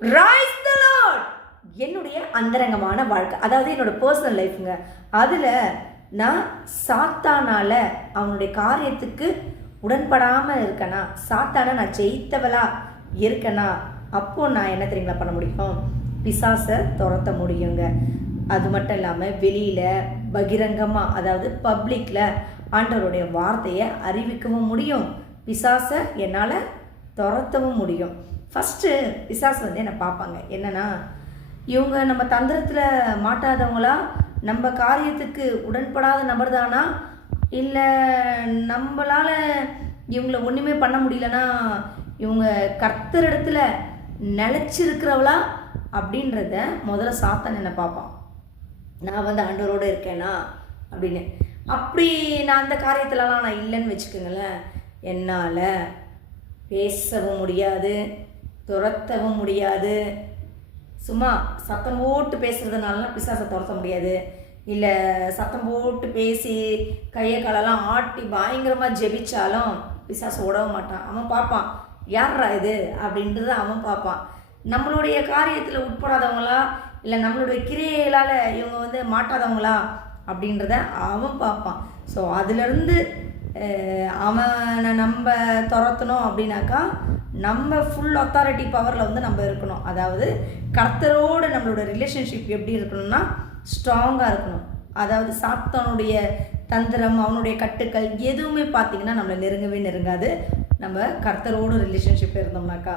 Rice தி Lord. என்னுடைய அந்தரங்கமான வாழ்க்கை, அதாவது என்னோட பர்சனல் லைஃப்ங்க. அதில் நான் சாத்தானால அவனுடைய காரியத்துக்கு உடன்படாமல் இருக்கேனா, சாத்தான நான் ஜெயித்தவளா இருக்கேனா, அப்போது நான் என்ன தெரியுங்களா பண்ண முடியும்? பிசாசை துரத்த முடியுங்க. அது மட்டும் இல்லாமல் வெளியில் பகிரங்கமாக, அதாவது பப்ளிக்கில் ஆண்டவருடைய வார்த்தையை அறிவிக்கவும் முடியும். பிசாசை என்னால் துரத்தவும் முடியும். ஃபஸ்ட்டு பிசாசு என்னை பார்ப்பாங்க, என்னென்னா இவங்க நம்ம தந்திரத்தில் மாட்டாதவங்களா, நம்ம காரியத்துக்கு உடன்படாத நபர் தானா, இல்லை நம்மளால் இவங்கள ஒன்றுமே பண்ண முடியலன்னா இவங்க கர்த்தரிடத்துல நிலச்சிருக்கிறவளா அப்படின்றத முதல்ல சாத்தான் என்னை பார்ப்பான். நான் ஆண்டவரோடு இருக்கேனா அப்படின்னு. அப்படி நான் அந்த காரியத்திலலாம் நான் இல்லைன்னு வச்சுக்கோங்களேன், என்னால் பேசவும் முடியாது, துரத்தவும் முடியாது. சும்மா சத்தம் போட்டு பேசுகிறதுனாலலாம் பிசாசை துரத்த முடியாது. இல்லை சத்தம் போட்டு பேசி கையை காலெல்லாம் ஆட்டி பயங்கரமாக ஜெபிச்சாலும் பிசாசை ஓடவ மாட்டான். அவன் பார்ப்பான், யார்ரா இது அப்படின்றத அவன் பார்ப்பான். நம்மளுடைய காரியத்தில் உட்படாதவங்களா, இல்லை நம்மளுடைய கிரியைகளால் இவங்க மாட்டாதவங்களா அப்படின்றத அவன் பார்ப்பான். ஸோ அதிலிருந்து அவனை நம்ம துரத்தணும் அப்படின்னாக்கா நம்ம ஃபுல் அத்தாரிட்டி பவரில் நம்ம இருக்கணும். அதாவது கர்த்தரோடு நம்மளோட ரிலேஷன்ஷிப் எப்படி இருக்கணும்னா ஸ்ட்ராங்காக இருக்கணும். அதாவது சாத்தானுடைய தந்திரம், அவனுடைய கட்டுக்கள் எதுவுமே பார்த்திங்கன்னா நம்மளை நெருங்கவே நெருங்காது, நம்ம கர்த்தரோடு ரிலேஷன்ஷிப் இருந்தோம்னாக்கா.